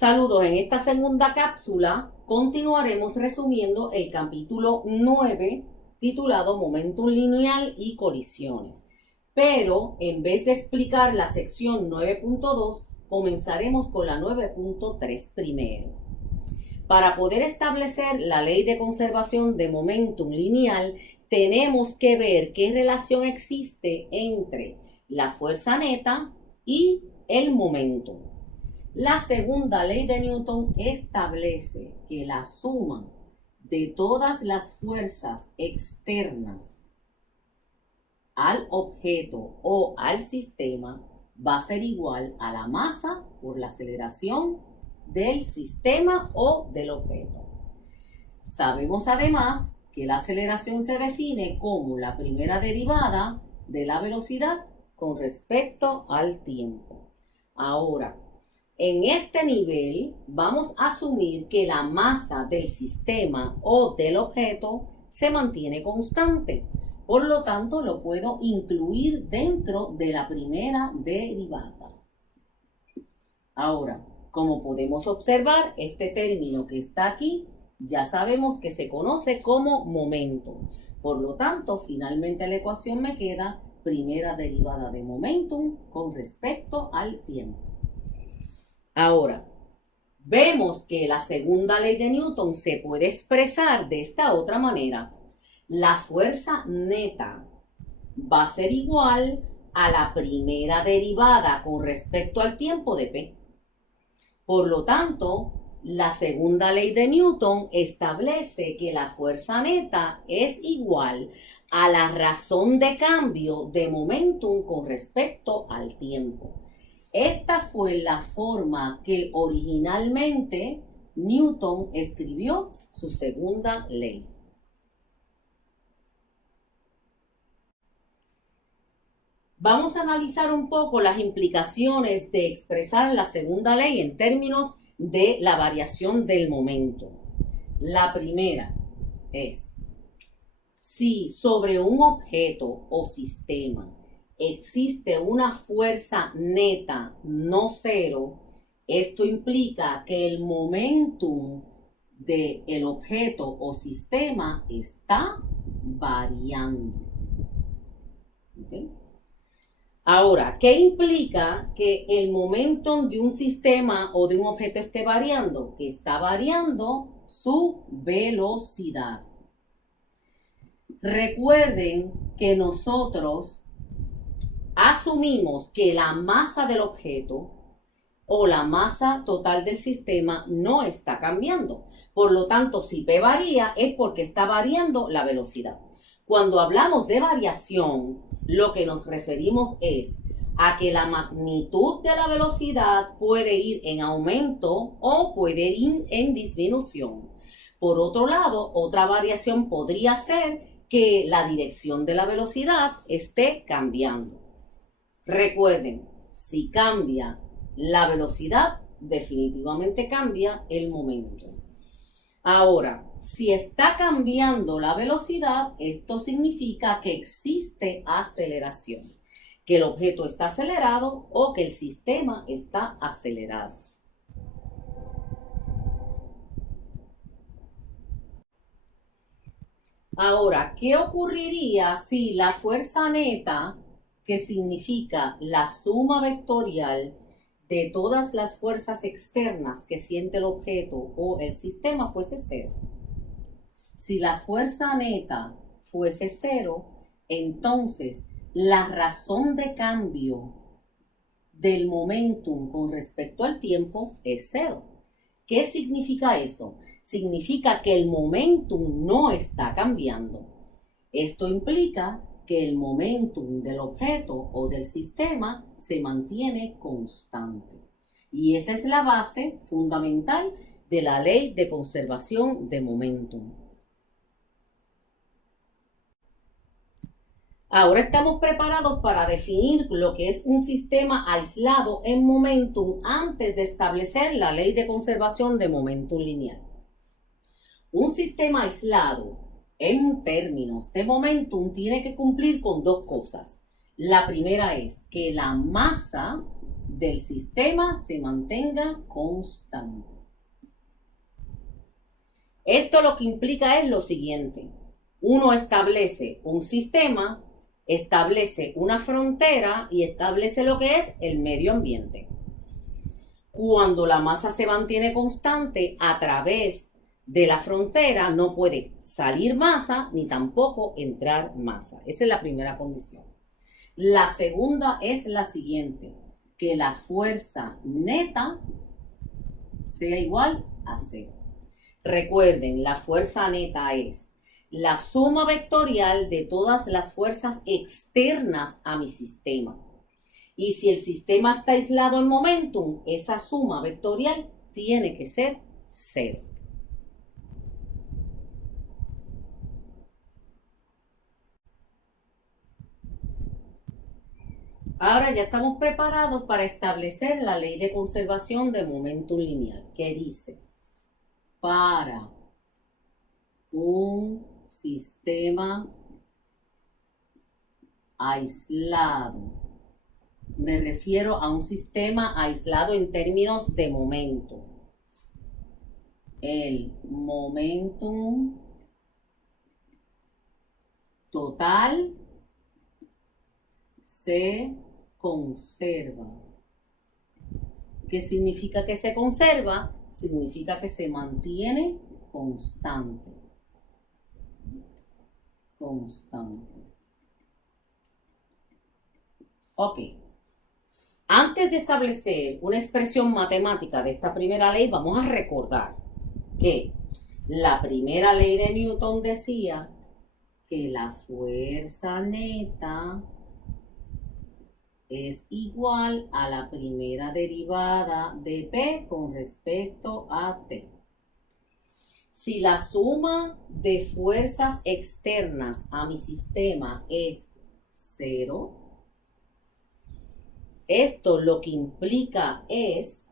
Saludos, en esta segunda cápsula continuaremos resumiendo el capítulo 9 titulado Momentum lineal y colisiones. Pero en vez de explicar la sección 9.2, comenzaremos con la 9.3 primero. Para poder establecer la ley de conservación de momentum lineal, tenemos que ver qué relación existe entre la fuerza neta y el momentum. La segunda ley de Newton establece que la suma de todas las fuerzas externas al objeto o al sistema va a ser igual a la masa por la aceleración del sistema o del objeto. Sabemos además que la aceleración se define como la primera derivada de la velocidad con respecto al tiempo. Ahora, en este nivel vamos a asumir que la masa del sistema o del objeto se mantiene constante. Por lo tanto, lo puedo incluir dentro de la primera derivada. Ahora, como podemos observar, este término que está aquí, ya sabemos que se conoce como momento. Por lo tanto, finalmente la ecuación me queda primera derivada de momentum con respecto al tiempo. Ahora, vemos que la segunda ley de Newton se puede expresar de esta otra manera. La fuerza neta va a ser igual a la primera derivada con respecto al tiempo de P. Por lo tanto, la segunda ley de Newton establece que la fuerza neta es igual a la razón de cambio de momentum con respecto al tiempo. Esta fue la forma que originalmente Newton escribió su segunda ley. Vamos a analizar un poco las implicaciones de expresar la segunda ley en términos de la variación del momento. La primera es, si sobre un objeto o sistema existe una fuerza neta no cero, esto implica que el momentum del objeto o sistema está variando. ¿Okay? Ahora, ¿qué implica que el momentum de un sistema o de un objeto esté variando? Que está variando su velocidad. Recuerden que nosotros asumimos que la masa del objeto o la masa total del sistema no está cambiando. Por lo tanto, si P varía es porque está variando la velocidad. Cuando hablamos de variación, lo que nos referimos es a que la magnitud de la velocidad puede ir en aumento o puede ir en disminución. Por otro lado, otra variación podría ser que la dirección de la velocidad esté cambiando. Recuerden, si cambia la velocidad, definitivamente cambia el momento. Ahora, si está cambiando la velocidad, esto significa que existe aceleración, que el objeto está acelerado o que el sistema está acelerado. Ahora, ¿qué ocurriría si la fuerza neta, que significa la suma vectorial de todas las fuerzas externas que siente el objeto o el sistema, fuese cero? Si la fuerza neta fuese cero, entonces la razón de cambio del momentum con respecto al tiempo es cero. ¿Qué significa eso? Significa que el momentum no está cambiando. Esto implica que el momentum del objeto o del sistema se mantiene constante. Y esa es la base fundamental de la ley de conservación de momentum. Ahora estamos preparados para definir lo que es un sistema aislado en momentum antes de establecer la ley de conservación de momentum lineal. Un sistema aislado en términos de momentum tiene que cumplir con dos cosas. La primera es que la masa del sistema se mantenga constante. Esto lo que implica es lo siguiente. Uno establece un sistema, establece una frontera y establece lo que es el medio ambiente. Cuando la masa se mantiene constante a través de la frontera, no puede salir masa ni tampoco entrar masa. Esa es la primera condición. La segunda es la siguiente, que la fuerza neta sea igual a 0. Recuerden, la fuerza neta es la suma vectorial de todas las fuerzas externas a mi sistema. Y si el sistema está aislado en momentum, esa suma vectorial tiene que ser 0. Ahora ya estamos preparados para establecer la ley de conservación de momentum lineal, que dice, para un sistema aislado, me refiero a un sistema aislado en términos de momento. El momentum total se conserva. ¿Qué significa que se conserva? Significa que se mantiene constante. Constante. Ok. Antes de establecer una expresión matemática de esta primera ley, vamos a recordar que la primera ley de Newton decía que la fuerza neta es igual a la primera derivada de P con respecto a T. Si la suma de fuerzas externas a mi sistema es 0, esto lo que implica es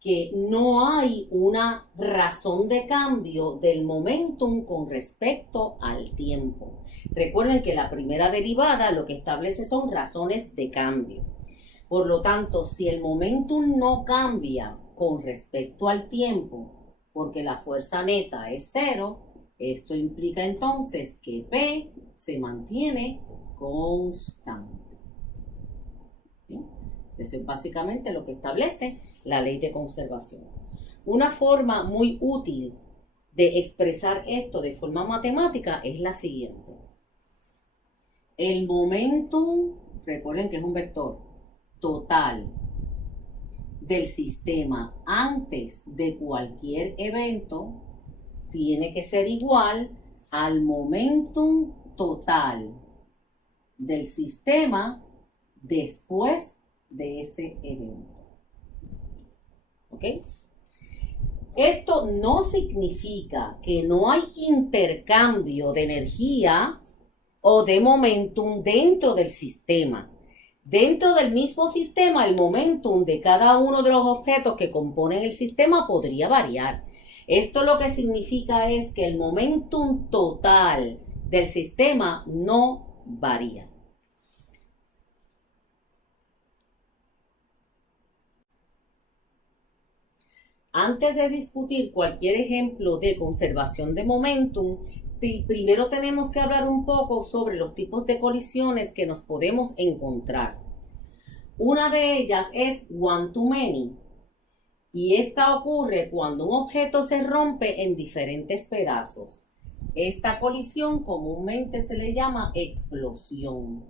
que no hay una razón de cambio del momentum con respecto al tiempo. Recuerden que la primera derivada lo que establece son razones de cambio. Por lo tanto, si el momentum no cambia con respecto al tiempo, porque la fuerza neta es 0, esto implica entonces que P se mantiene constante. ¿Bien? Eso es básicamente lo que establece la ley de conservación. Una forma muy útil de expresar esto de forma matemática es la siguiente. El momentum, recuerden que es un vector total del sistema antes de cualquier evento tiene que ser igual al momentum total del sistema después de ese evento. ¿Ok? Esto no significa que no hay intercambio de energía o de momentum dentro del sistema. Dentro del mismo sistema, el momentum de cada uno de los objetos que componen el sistema podría variar. Esto lo que significa es que el momentum total del sistema no varía. Antes de discutir cualquier ejemplo de conservación de momentum, primero tenemos que hablar un poco sobre los tipos de colisiones que nos podemos encontrar. Una de ellas es one-to-many, y esta ocurre cuando un objeto se rompe en diferentes pedazos. Esta colisión comúnmente se le llama explosión.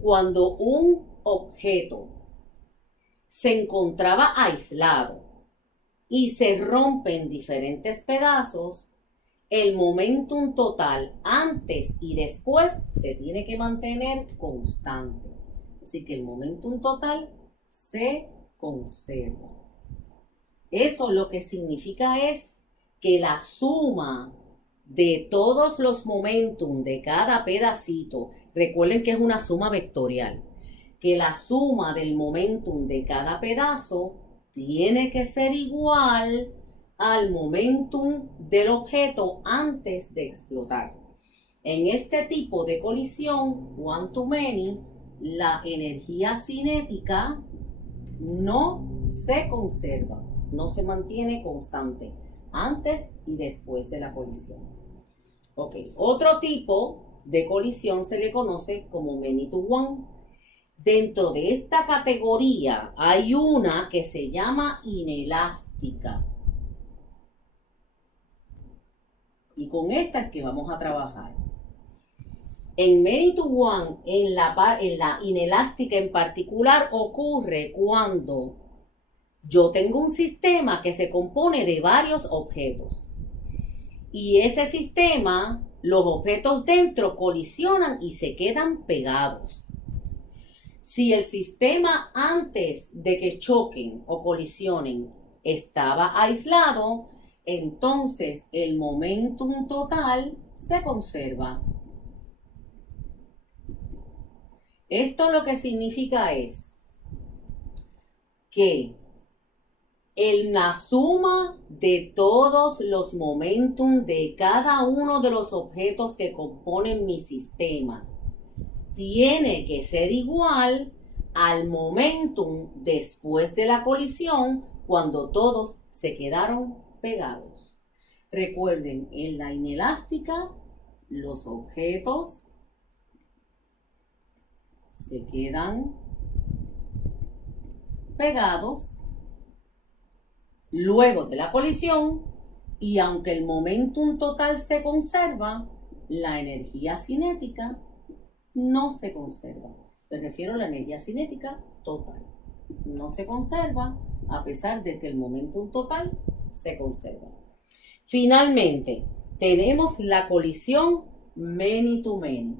Cuando un objeto se encontraba aislado y se rompe en diferentes pedazos, el momentum total antes y después se tiene que mantener constante. Así que el momentum total se conserva. Eso lo que significa es que la suma de todos los momentum de cada pedacito, recuerden que es una suma vectorial, que la suma del momentum de cada pedazo tiene que ser igual al momentum del objeto antes de explotar. En este tipo de colisión, one to many, la energía cinética no se conserva, no se mantiene constante antes y después de la colisión. Ok, otro tipo de colisión se le conoce como many to one. Dentro de esta categoría hay una que se llama inelástica. Y con esta es que vamos a trabajar. En many to one, en la inelástica en particular, ocurre cuando yo tengo un sistema que se compone de varios objetos. Y ese sistema, los objetos dentro colisionan y se quedan pegados. Si el sistema antes de que choquen o colisionen estaba aislado, entonces el momentum total se conserva. Esto lo que significa es que en la suma de todos los momentum de cada uno de los objetos que componen mi sistema tiene que ser igual al momentum después de la colisión cuando todos se quedaron pegados. Recuerden, en la inelástica los objetos se quedan pegados luego de la colisión y aunque el momentum total se conserva, la energía cinética no se conserva. Me refiero a la energía cinética total. No se conserva a pesar de que el momentum total se conserva. Finalmente, tenemos la colisión many to many.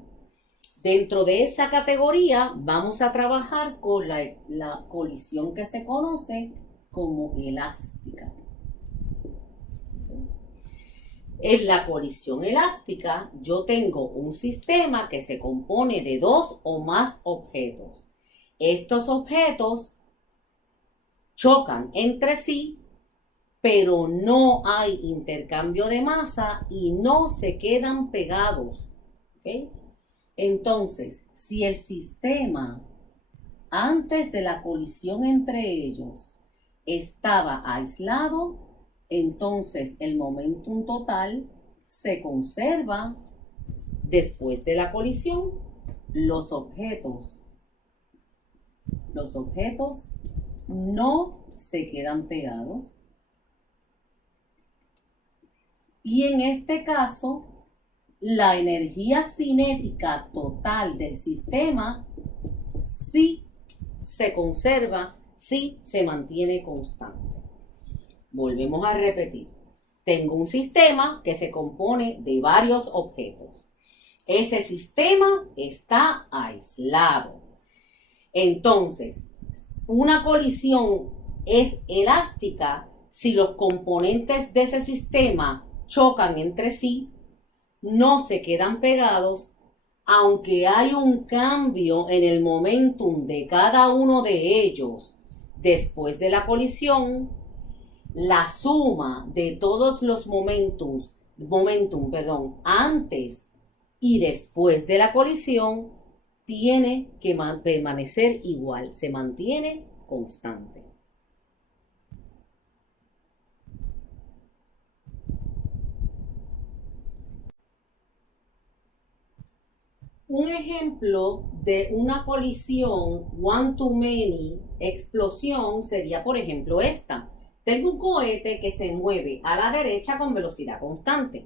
Dentro de esa categoría vamos a trabajar con la colisión que se conoce como elástica. En la colisión elástica yo tengo un sistema que se compone de dos o más objetos. Estos objetos chocan entre sí, pero no hay intercambio de masa y no se quedan pegados. ¿Okay? Entonces, si el sistema antes de la colisión entre ellos estaba aislado, entonces el momentum total se conserva después de la colisión. Los objetos no se quedan pegados. Y en este caso, la energía cinética total del sistema sí se conserva, sí se mantiene constante. Volvemos a repetir. Tengo un sistema que se compone de varios objetos. Ese sistema está aislado. Entonces, una colisión es elástica si los componentes de ese sistema chocan entre sí, no se quedan pegados, aunque hay un cambio en el momentum de cada uno de ellos después de la colisión. La suma de todos los momentum antes y después de la colisión tiene que permanecer igual, se mantiene constante. Un ejemplo de una colisión one to many explosión sería, por ejemplo, esta. Tengo un cohete que se mueve a la derecha con velocidad constante.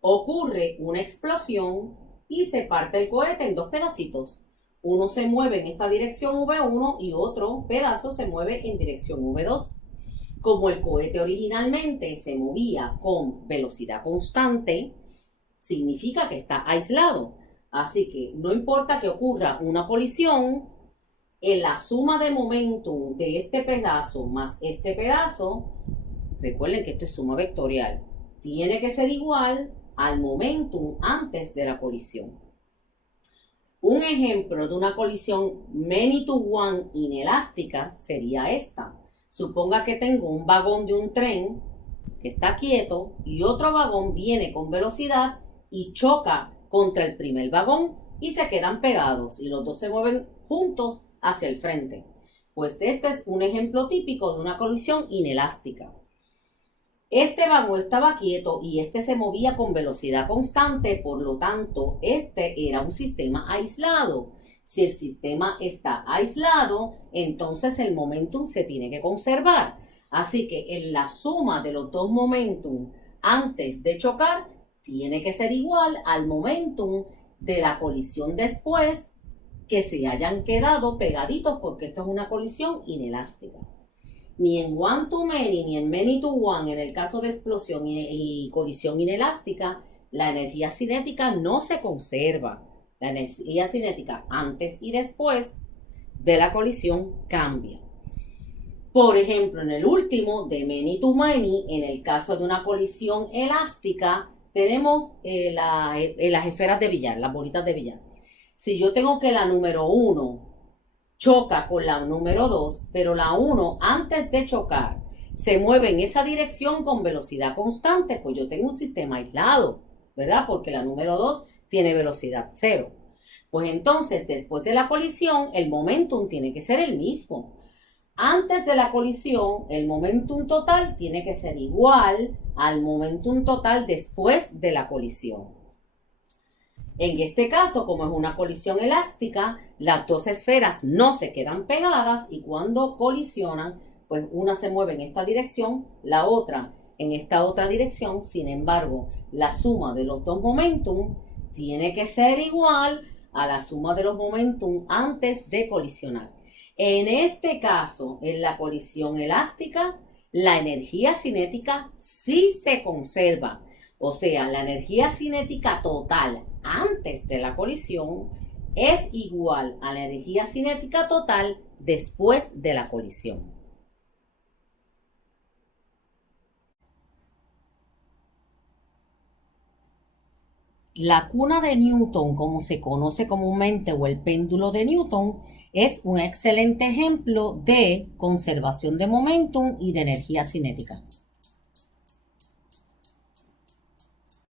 Ocurre una explosión y se parte el cohete en dos pedacitos. Uno se mueve en esta dirección V1 y otro pedazo se mueve en dirección V2. Como el cohete originalmente se movía con velocidad constante, significa que está aislado. Así que no importa que ocurra una colisión, en la suma de momentum de este pedazo más este pedazo, recuerden que esto es suma vectorial, tiene que ser igual al momentum antes de la colisión. Un ejemplo de una colisión many to one inelástica sería esta. Suponga que tengo un vagón de un tren que está quieto y otro vagón viene con velocidad y choca contra el primer vagón y se quedan pegados y los dos se mueven juntos hacia el frente. Pues este es un ejemplo típico de una colisión inelástica. Este vagón estaba quieto y este se movía con velocidad constante, por lo tanto, este era un sistema aislado. Si el sistema está aislado, entonces el momentum se tiene que conservar. Así que en la suma de los dos momentum antes de chocar, tiene que ser igual al momentum de la colisión después que se hayan quedado pegaditos, porque esto es una colisión inelástica. Ni en one to many, ni en many to one, en el caso de explosión y colisión inelástica, la energía cinética no se conserva. La energía cinética antes y después de la colisión cambia. Por ejemplo, en el último, de many to many, en el caso de una colisión elástica, tenemos las esferas de billar, las bolitas de billar. Si yo tengo que la número 1 choca con la número 2, pero la 1 antes de chocar se mueve en esa dirección con velocidad constante, pues yo tengo un sistema aislado, ¿verdad? Porque la número 2 tiene velocidad 0. Pues entonces, después de la colisión, el momentum tiene que ser el mismo. Antes de la colisión, el momentum total tiene que ser igual al momentum total después de la colisión. En este caso, como es una colisión elástica, las dos esferas no se quedan pegadas y cuando colisionan, pues una se mueve en esta dirección, la otra en esta otra dirección. Sin embargo, la suma de los dos momentum tiene que ser igual a la suma de los momentum antes de colisionar. En este caso, en la colisión elástica, la energía cinética sí se conserva. O sea, la energía cinética total antes de la colisión es igual a la energía cinética total después de la colisión. La cuna de Newton, como se conoce comúnmente, o el péndulo de Newton, es un excelente ejemplo de conservación de momentum y de energía cinética.